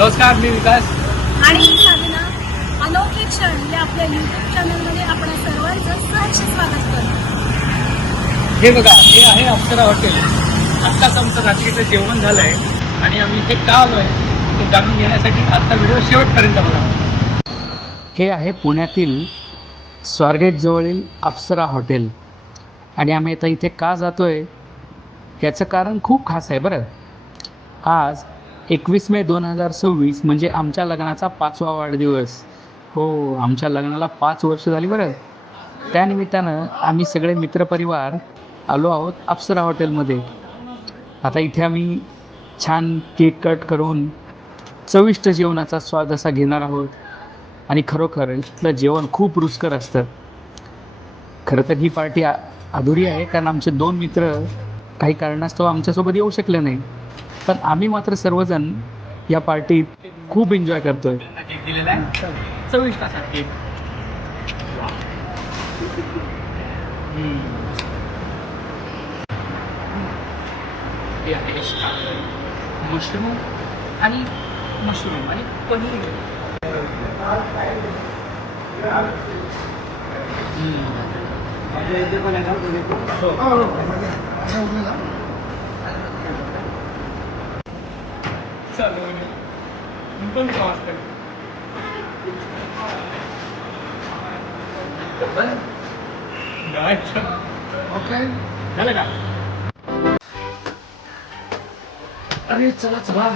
नमस्कार, मी विकास आणि मी साधना. अनोखे क्षण या आपल्या यूट्यूब चॅनलमध्ये आपण सर्वांचं सहर्ष स्वागत करतो. हे बघा, हे आहे अप्सरा हॉटेल. आत्ताच आमचं रात्रीचं जेवण झालं आहे आणि आम्ही इथे का आलो आहे ते जाणून घेण्यासाठी आजचा व्हिडिओ शेवटपर्यंत बघा. हे आहे पुण्यातील स्वारगेटजवळील अप्सरा हॉटेल आणि आम्ही आता इथे का जातो आहे याचं कारण खूप खास आहे बरं. आज 21 मे 2026 म्हणजे आमच्या लग्नाचा 5वा वाढदिवस. हो, आमच्या लग्नाला 5 वर्ष झाली बरं. त्यानिमित्तानं आम्ही सगळे मित्रपरिवार आलो आहोत अप्सरा हॉटेलमध्ये. आता इथे आम्ही छान केक कट करून चविष्ट जेवणाचा स्वाद असा घेणार आहोत आणि खरोखर इथलं जेवण खूप रुचकर असतं. खरं तर ही पार्टी अधुरी आहे कारण आमचे 2 मित्र काही कारणास्तव आमच्यासोबत येऊ शकले नाही, पण आम्ही मात्र सर्वजण या पार्टीत खूप एन्जॉय करतोय. केक दिलेला आहे, चविष्ट असा केक. हे आहे मशरूम आणि पनीर. झालं का? अरे चला चला,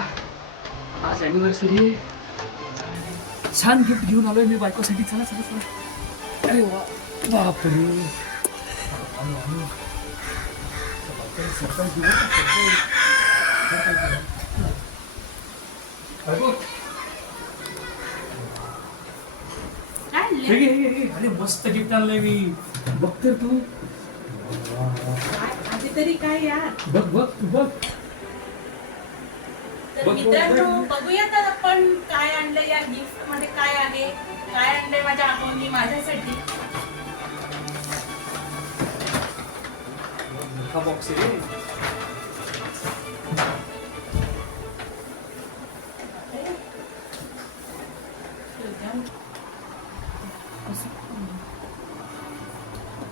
आज ॲनिव्हर्सरी. छान गिफ्ट घेऊन आलोय मी बायकोसाठी. चला चला चला. अरे वा, बापरे. अरे मस्त गिफ्ट आणलंय मी. बघ तर तू. आधी तरी काय यार. बघ बघ तू बघ. तर मित्रांनो, बघूया तर आपण काय आणलंय या गिफ्ट मध्ये. काय आहे, काय आणलंय माझ्या आहोंनी माझ्यासाठी. हा बॉक्स आहे.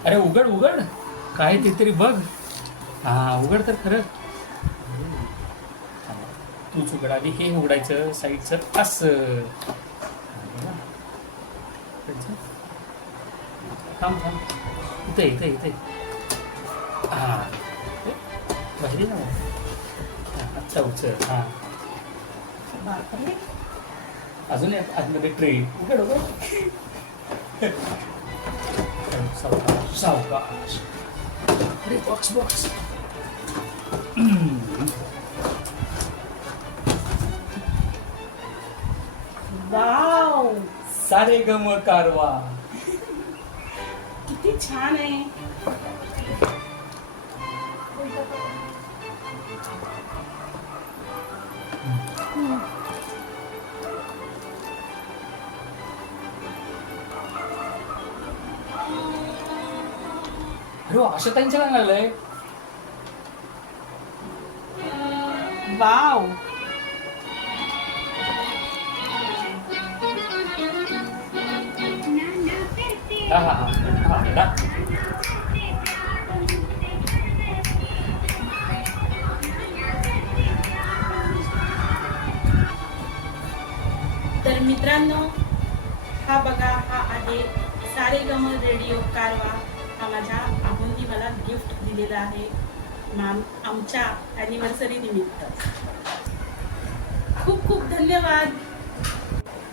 अरे उघड उघड, काय ते तरी बघ. हा उघड तर खरं. तूच उघड आधी. हे उघडायचं साईडचं असं. थांब थांब, इथे इथे इथे. हा बाहेर ना. आत्ता उचल. हा बापरे. अजून आतमध्ये ट्रे. उघड उघड. सावकाश सावकाश. अरे बॉक्स बॉक्स. वाव, सारे गम कारवा. किती छान आहे. अरे आशाताईंच्या काय लागलंय. वाव, हा हा हा हा. तर मित्रांनो, हा बघा, हा आहे सारेगम रेडिओ कारवा. हा माझ्या आहोंनी मला गिफ्ट दिलेला आहे आमच्या ॲनिव्हर्सरी निमित्त. खूप खूप धन्यवाद.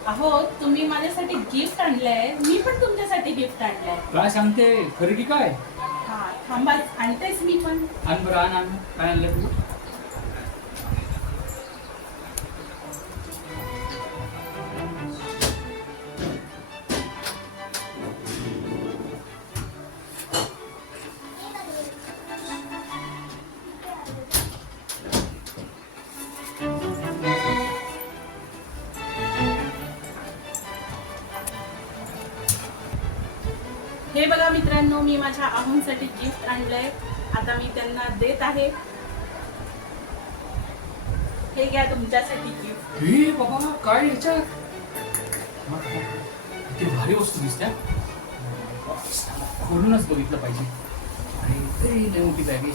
अहो, तुम्ही माझ्यासाठी गिफ्ट आणलंय, मी पण तुमच्यासाठी गिफ्ट आणलंय. काय सांगते, खरेदी काय? हा थांबा, आणतेच मी पण. आण बरं, आण आण. काय आणलं तू? हे बघा मित्रांनो, मी माझ्या आहोंसाठी गिफ्ट आणलंय. आता मी त्यांना देत आहे. हे घ्या तुमच्यासाठी गिफ्ट. हे बाबा काय ह्याच्यात किती भारी वस्तू दिसत्या. खोलूनच बघितलं पाहिजे. आणि ते लय मोठी बॅग आहे.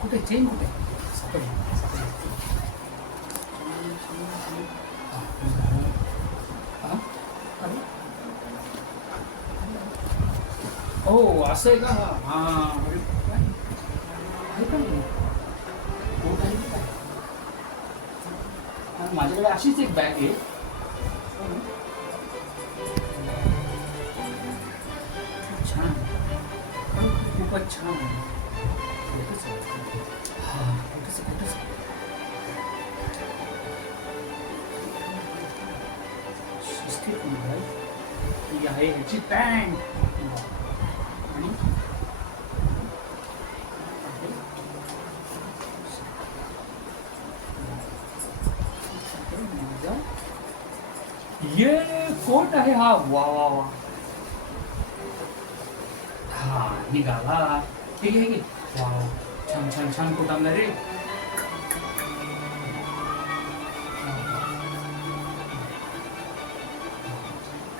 कुठे चेन कुठे सापडली. हो असं आहे का. हा अरे काय? आहे का नाही? कोट आहे का? हा, माझ्याकडे अशीच एक बॅग आहे. छान खूपच छान आहे. हा कुठेच ही आहे ह्याची पॅन्ट. आणि ये कोट आहे हा. वा वा वा. हा निघाला. ठीक आहे. वा छान छान छान कोट आणला रे.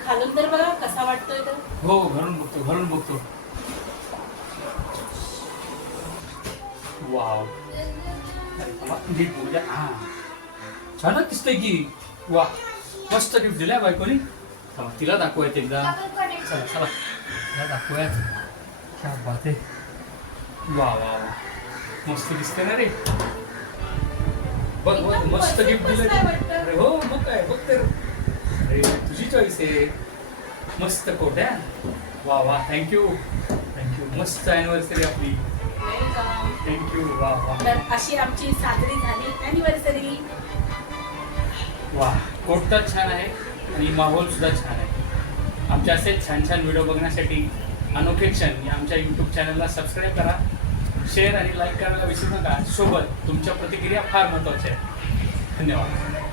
घालून तर बघा कसा वाटतोय तर. हो घालून बघतो. वाव. अरे बाबा, नीट बघू द्या. हा छानच दिसतंय की. वा मस्त गिफ्ट दिलाय बायकोनी. तिला दाखवायचं एकदा. चला तिला दाखवूयात. क्या बात आहे. वा वा वा मस्त दिसते ना रे. बघ मस्त गिफ्ट दिलं. अरे हो मग काय बघ तर. अरे तुझी चॉईस आहे. मस्त कोट आहे. वा वा थँक्यू मस्त ॲनिव्हर्सरी आपली. थँक्यू. वा वा. तर अशी आमची साजरी झाली अॅनिव्हर्सरी. वा कोट तर छान आहे आणि माहोल सुद्धा छान आहे. आमचे असेच छान छान व्हिडिओ बघण्यासाठी अनोखे क्षण या आमच्या यूट्यूब चॅनलला सबस्क्राईब करा. शेअर आणि लाईक करायला विसरू नका. सोबत तुमच्या प्रतिक्रिया फार महत्त्वाच्या आहेत. धन्यवाद.